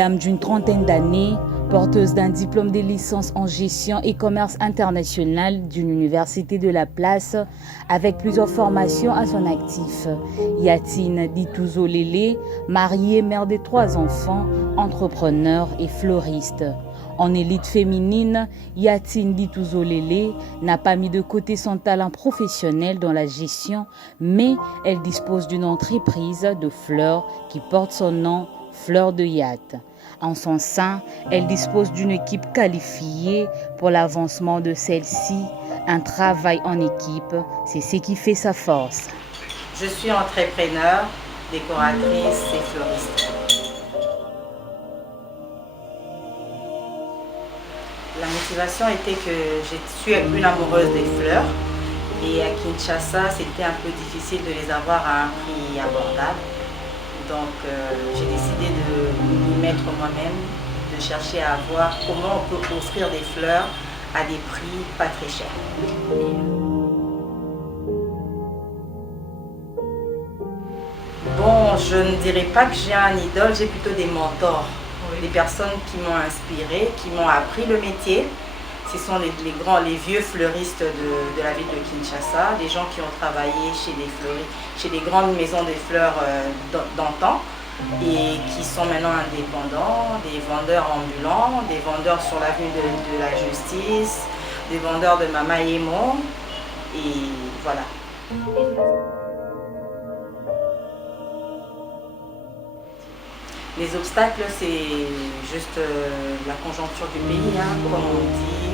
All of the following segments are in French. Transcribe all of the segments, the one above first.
Dame d'une trentaine d'années, porteuse d'un diplôme de licence en gestion et commerce international d'une université de la place, avec plusieurs formations à son actif. Yatine Ditouzo-Lélé, mariée, mère de 3 enfants, entrepreneur et fleuriste. En élite féminine, Yatine Ditouzo-Lélé n'a pas mis de côté son talent professionnel dans la gestion, mais elle dispose d'une entreprise de fleurs qui porte son nom, Fleurs de Yatt. En son sein, elle dispose d'une équipe qualifiée pour l'avancement de celle-ci. Un travail en équipe, c'est ce qui fait sa force. Je suis entrepreneur, décoratrice et fleuriste. La motivation était que je suis une amoureuse des fleurs et à Kinshasa, c'était un peu difficile de les avoir à un prix abordable. Donc j'ai décidé de m'y mettre moi-même, de chercher à voir comment on peut offrir des fleurs à des prix pas très chers. Bon, je ne dirais pas que j'ai un idole, j'ai plutôt des mentors, des personnes qui m'ont inspirée, qui m'ont appris le métier. Ce sont les vieux fleuristes de la ville de Kinshasa, des gens qui ont travaillé chez des grandes maisons de fleurs d'antan et qui sont maintenant indépendants, des vendeurs ambulants, des vendeurs sur l'avenue de la Justice, des vendeurs de Mama Yemo, et voilà. Les obstacles, c'est juste la conjoncture du pays, hein, comme on dit.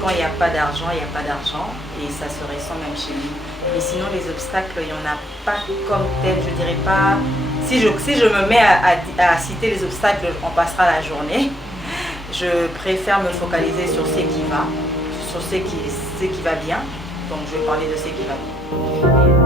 Quand il n'y a pas d'argent, il n'y a pas d'argent. Et ça se ressent même chez nous. Mais sinon, les obstacles, il n'y en a pas comme tel. Je dirais pas... Si je me mets à citer les obstacles, on passera la journée. Je préfère me focaliser sur ce qui va, sur ce qui va bien. Donc, je vais parler de ce qui va bien.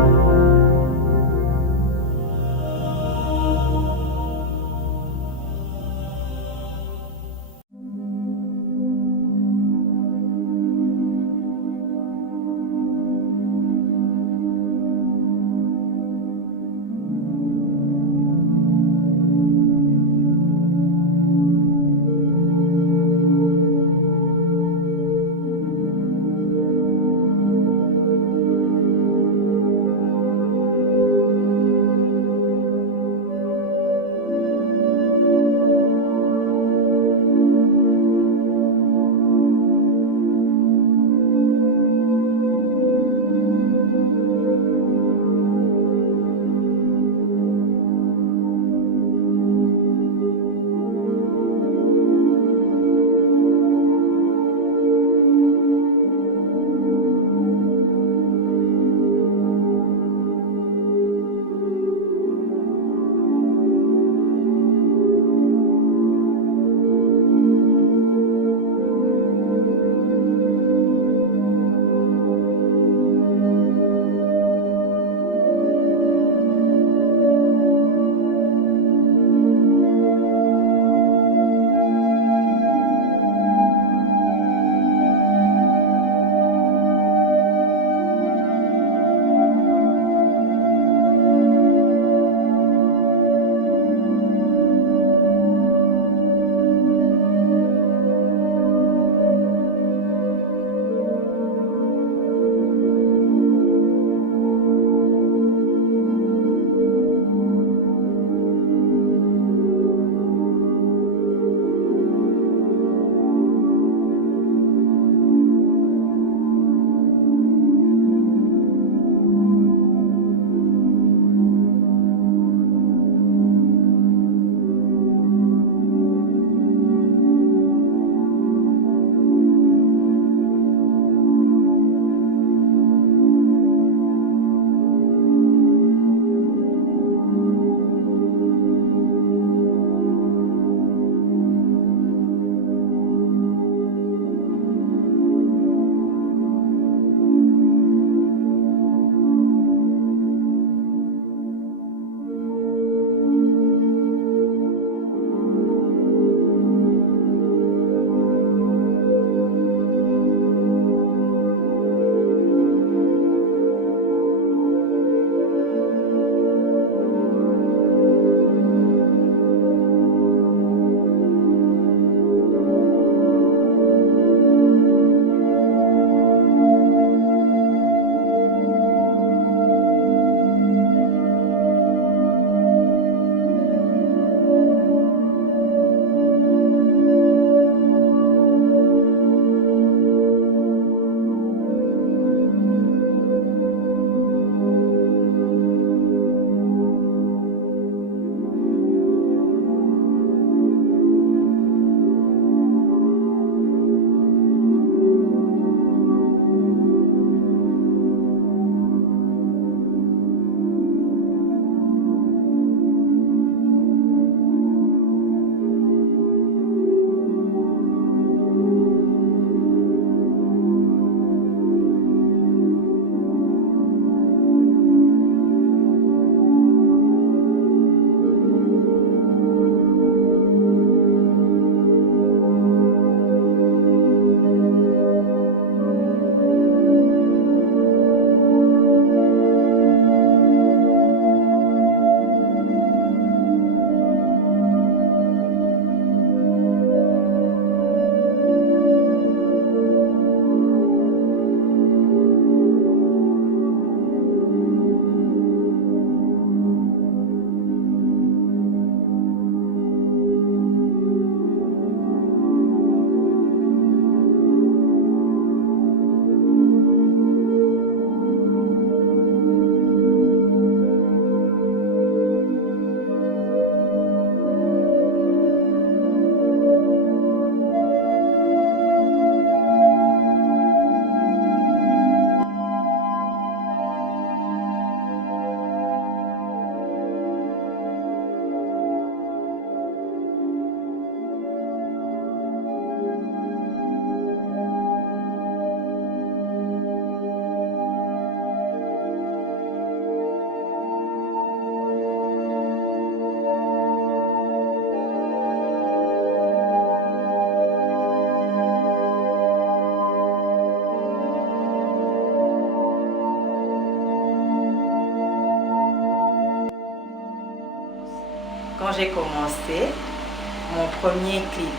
Quand j'ai commencé,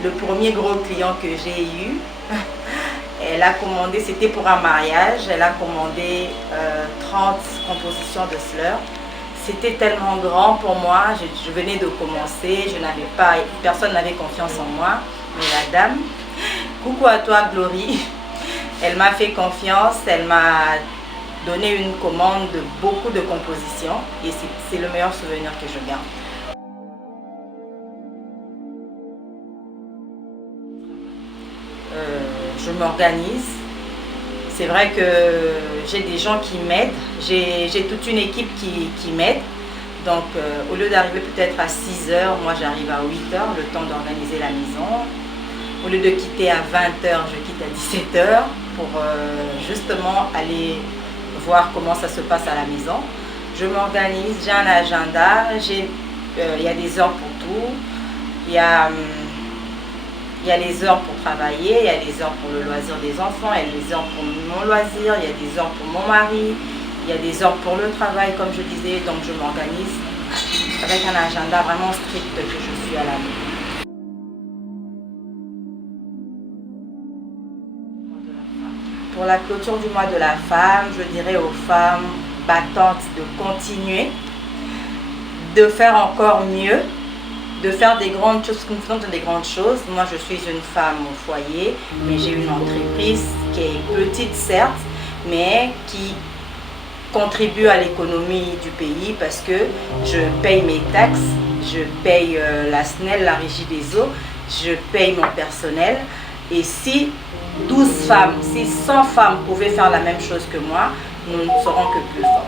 le premier gros client que j'ai eu, elle a commandé, c'était pour un mariage, elle a commandé 30 compositions de fleurs. C'était tellement grand pour moi, je venais de commencer, personne n'avait confiance en moi. Mais la dame, coucou à toi Glory, elle m'a fait confiance, elle m'a donné une commande de beaucoup de compositions et c'est le meilleur souvenir que je garde. Je m'organise. C'est vrai que j'ai des gens qui m'aident, j'ai toute une équipe qui m'aide. Donc au lieu d'arriver peut-être à 6 h, moi j'arrive à 8 h, le temps d'organiser la maison. Au lieu de quitter à 20 h, je quitte à 17 h pour justement aller voir comment ça se passe à la maison. Je m'organise, j'ai un agenda, il y a des heures pour tout. Il y a les heures pour travailler, il y a les heures pour le loisir des enfants, il y a les heures pour mon loisir, il y a des heures pour mon mari, il y a des heures pour le travail, comme je disais. Donc je m'organise avec un agenda vraiment strict que je suis à la maison. Pour la clôture du mois de la femme, je dirais aux femmes battantes de continuer, de faire encore mieux, de faire des grandes choses, nous faisons des grandes choses. Moi, je suis une femme au foyer, mais j'ai une entreprise qui est petite, certes, mais qui contribue à l'économie du pays parce que je paye mes taxes, je paye la SNEL, la Régie des eaux, je paye mon personnel. Et si 12 femmes, si 100 femmes pouvaient faire la même chose que moi, nous ne serons que plus forts.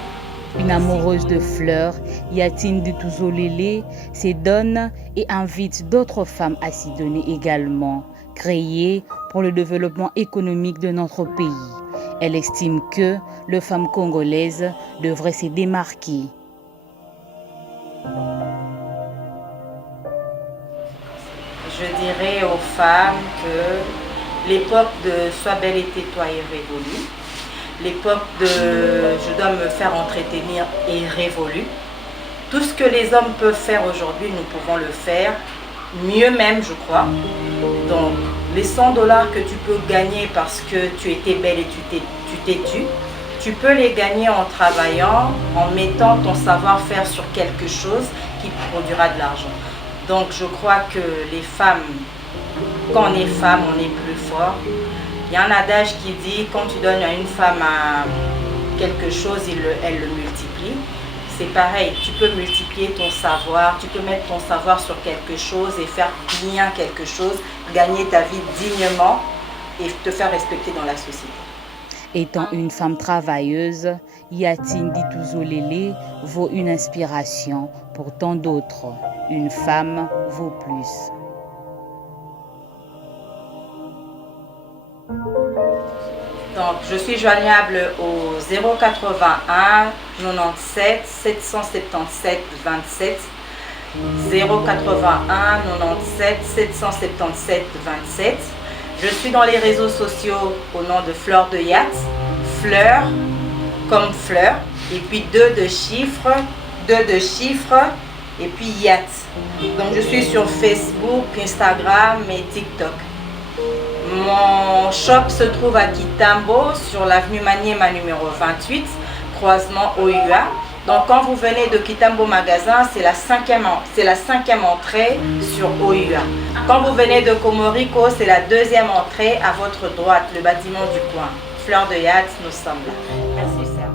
Une amoureuse de fleurs, Yatine Dituzolele se donne et invite d'autres femmes à s'y donner également, créée pour le développement économique de notre pays. Elle estime que les femmes congolaises devraient se démarquer. Je dirais aux femmes que l'époque de Sois belle et tais-toi est révolue. L'époque de je dois me faire entretenir est révolue. Tout ce que les hommes peuvent faire aujourd'hui, nous pouvons le faire, mieux même je crois. Donc les 100 $ que tu peux gagner parce que tu étais belle et tu t'es tue, tu peux les gagner en travaillant, en mettant ton savoir-faire sur quelque chose qui produira de l'argent. Donc je crois que les femmes, quand on est femme, on est plus fort. Il y a un adage qui dit, quand tu donnes à une femme quelque chose, elle le multiplie. C'est pareil, tu peux multiplier ton savoir, tu peux mettre ton savoir sur quelque chose et faire bien quelque chose, gagner ta vie dignement et te faire respecter dans la société. Étant une femme travailleuse, Yatine Dituzolele vaut une inspiration pour tant d'autres. Une femme vaut plus. Donc, je suis joignable au 081 97 777 27 081 97 777 27. Je suis dans les réseaux sociaux au nom de Fleur de Yat. Fleur comme fleur et puis 2 de chiffres et puis Yat. Donc je suis sur Facebook, Instagram et TikTok. Mon shop se trouve à Kitambo, sur l'avenue Maniema numéro 28, croisement OUA. Donc quand vous venez de Kitambo Magasin, c'est la cinquième entrée sur OUA. Quand vous venez de Komoriko, c'est la 2e entrée à votre droite, le bâtiment du coin. Fleur de Yat, nous sommes là. Merci, Serge.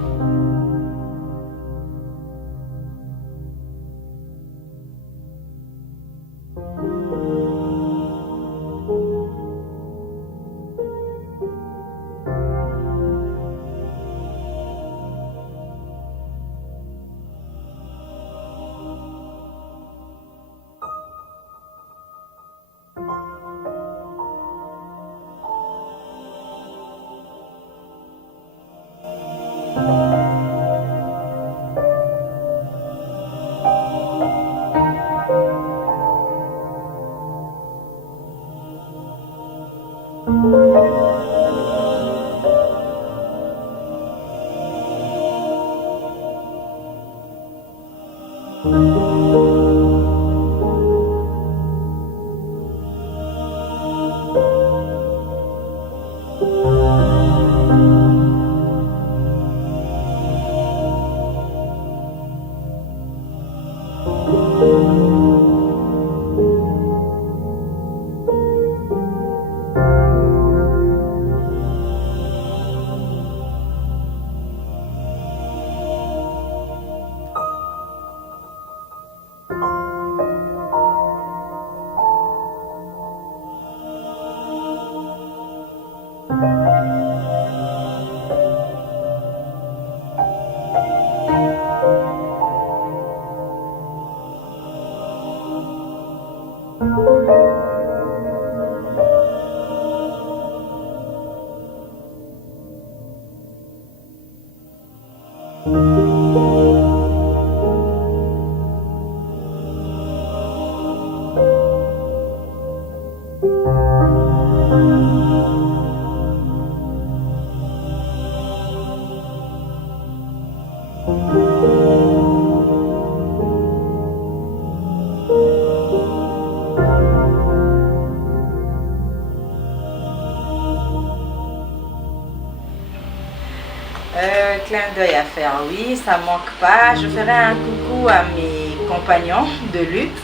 Clin d'œil à faire, oui, ça manque pas. Je ferai un coucou à mes compagnons de lutte,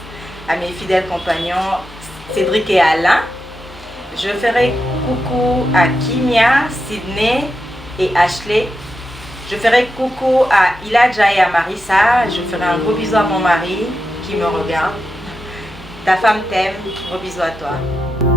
à mes fidèles compagnons Cédric et Alain. Je ferai coucou à Kimia, Sydney et Ashley. Je ferai coucou à Iladja et à Marissa. Je ferai un gros bisou à mon mari qui me regarde. Ta femme t'aime, gros bisous à toi.